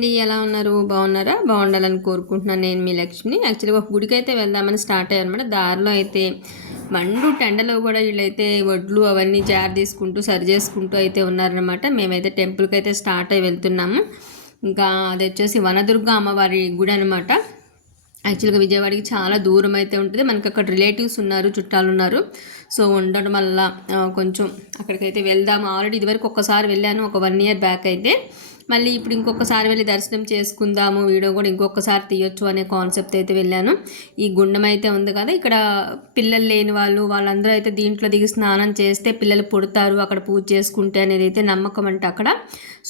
అండి, ఎలా ఉన్నారు? బాగున్నారా? బాగుండాలని కోరుకుంటున్నాను. నేను మీ లక్ష్మిని. యాక్చువల్గా ఒక గుడికి అయితే వెళ్దామని స్టార్ట్ అయ్యారనమాట. దారిలో అయితే టెండలో కూడా వీళ్ళైతే వడ్లు అవన్నీ జార్ తీసుకుంటూ సరి చేసుకుంటూ అయితే ఉన్నారనమాట. మేమైతే టెంపుల్కి అయితే స్టార్ట్ అయ్యి వెళ్తున్నాము. ఇంకా అది వచ్చేసి వనదుర్గ అమ్మవారి గుడి అనమాట. యాక్చువల్గా విజయవాడకి చాలా దూరం అయితే ఉంటుంది. మనకి అక్కడ రిలేటివ్స్ ఉన్నారు, చుట్టాలు ఉన్నారు. సో ఉండడం వల్ల కొంచెం అక్కడికైతే వెళ్దాము. ఆల్రెడీ ఇదివరకు ఒక్కసారి వెళ్ళాను, ఒక 1 year బ్యాక్ అయితే. మళ్ళీ ఇప్పుడు ఇంకొకసారి వెళ్ళి దర్శనం చేసుకుందాము, వీడియో కూడా ఇంకొకసారి తీయొచ్చు అనే కాన్సెప్ట్ అయితే వెళ్ళాను. ఈ గుండం అయితే ఉంది కదా, ఇక్కడ పిల్లలు లేని వాళ్ళందరూ అయితే దీంట్లో దిగి స్నానం చేస్తే పిల్లలు పుడతారు, అక్కడ పూజ చేసుకుంటే అనేది అయితే నమ్మకం అంటే అక్కడ.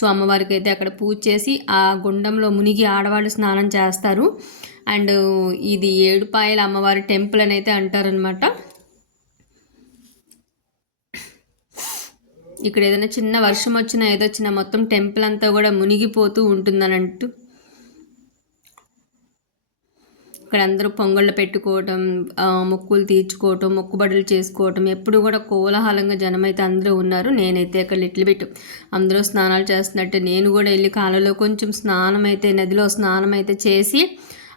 సో అమ్మవారికి అయితే అక్కడ పూజ చేసి ఆ గుండంలో మునిగి ఆడవాళ్ళు స్నానం చేస్తారు. అండ్ ఇది ఏడుపాయల అమ్మవారి టెంపుల్ అని అయితే అంటారనమాట. ఇక్కడ ఏదైనా చిన్న వర్షం వచ్చినా ఏదొచ్చినా మొత్తం టెంపుల్ అంతా కూడా మునిగిపోతూ ఉంటుందనంటూ ఇక్కడ అందరూ పొంగళ్ళు పెట్టుకోవటం, మొక్కులు తీర్చుకోవటం, మొక్కుబడులు చేసుకోవటం, ఎప్పుడు కూడా కోలాహలంగా జనం అయితే అందరూ ఉన్నారు. నేనైతే అక్కడ లిటిల్ బిట్ అందరూ స్నానాలు చేస్తున్నట్టు నేను కూడా వెళ్ళి కాలంలో కొంచెం నదిలో స్నానం అయితే చేసి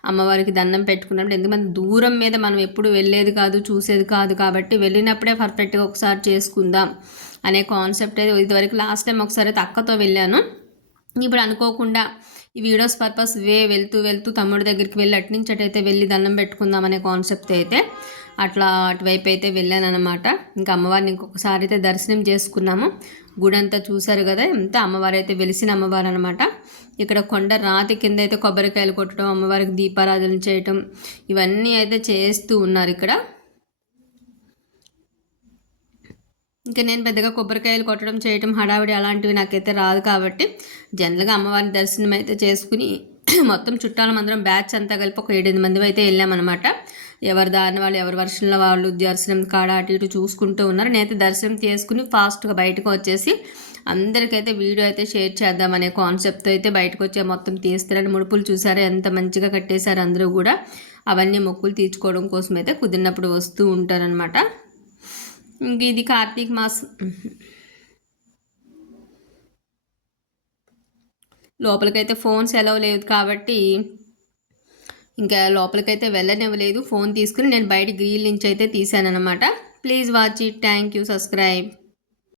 అమ్మవారికి దండం పెట్టుకున్నప్పుడు, ఎందుకంటే దూరం మీద మనం ఎప్పుడు వెళ్ళేది కాదు, చూసేది కాదు, కాబట్టి వెళ్ళినప్పుడే పర్ఫెక్ట్గా ఒకసారి చేసుకుందాం అనే కాన్సెప్ట్ అయితే ఇదివరకు లాస్ట్ టైం ఒకసారి అయితే అక్కతో వెళ్ళాను. ఇప్పుడు అనుకోకుండా ఈ వీడియోస్ పర్పస్ వెళ్తూ తమ్ముడి దగ్గరికి వెళ్ళి అట్నుంచి అటైతే వెళ్ళి దండం పెట్టుకుందాం అనే కాన్సెప్ట్ అయితే అట్లా అటువైపు అయితే వెళ్ళాను అనమాట. ఇంకా అమ్మవారిని ఇంకొకసారి అయితే దర్శనం చేసుకున్నాము. గుడి అంతా చూశారు కదా, అంతా అమ్మవారు అయితే వెలిసిన అమ్మవారు అనమాట. ఇక్కడ కొండ రాతి కింద అయితే కొబ్బరికాయలు కొట్టడం, అమ్మవారికి దీపారాధన చేయటం, ఇవన్నీ అయితే చేస్తూ ఉన్నారు ఇక్కడ. ఇంకా నేను పెద్దగా కొబ్బరికాయలు కొట్టడం చేయటం హడావిడి అలాంటివి నాకైతే రాదు, కాబట్టి జనరల్గా అమ్మవారిని దర్శనం అయితే చేసుకుని మొత్తం చుట్టాలం అందరం బ్యాచ్ అంతా కలిపి ఒక 7-8 మంది అయితే వెళ్ళామన్నమాట. ఎవరి దారిని వాళ్ళు, ఎవరి వర్షంలో వాళ్ళు దర్శనం కాడ అటు ఇటు చూసుకుంటూ ఉన్నారు. నేనైతే దర్శనం చేసుకుని ఫాస్ట్గా బయటకు వచ్చేసి అందరికైతే వీడియో అయితే షేర్ చేద్దామనే కాన్సెప్ట్తో అయితే బయటకు వచ్చే మొత్తం తీస్తారని. ముడుపులు చూసారా ఎంత మంచిగా కట్టేశారు అందరూ కూడా. అవన్నీ మొక్కులు తీర్చుకోవడం కోసం అయితే కుదిరినప్పుడు వస్తూ ఉంటారనమాట. ఇంక ఇది కార్తీక మాసం. లోపలికైతే ఫోన్స్ ఎలవ్ లేదు కాబట్టి ఇంకా లోపలికైతే వెళ్ళనివ్వలేదు. ఫోన్ తీసుకుని నేను బయట గ్రిల్ నుంచి అయితే తీసాను అనమాట. Please watch it. Thank you. Subscribe.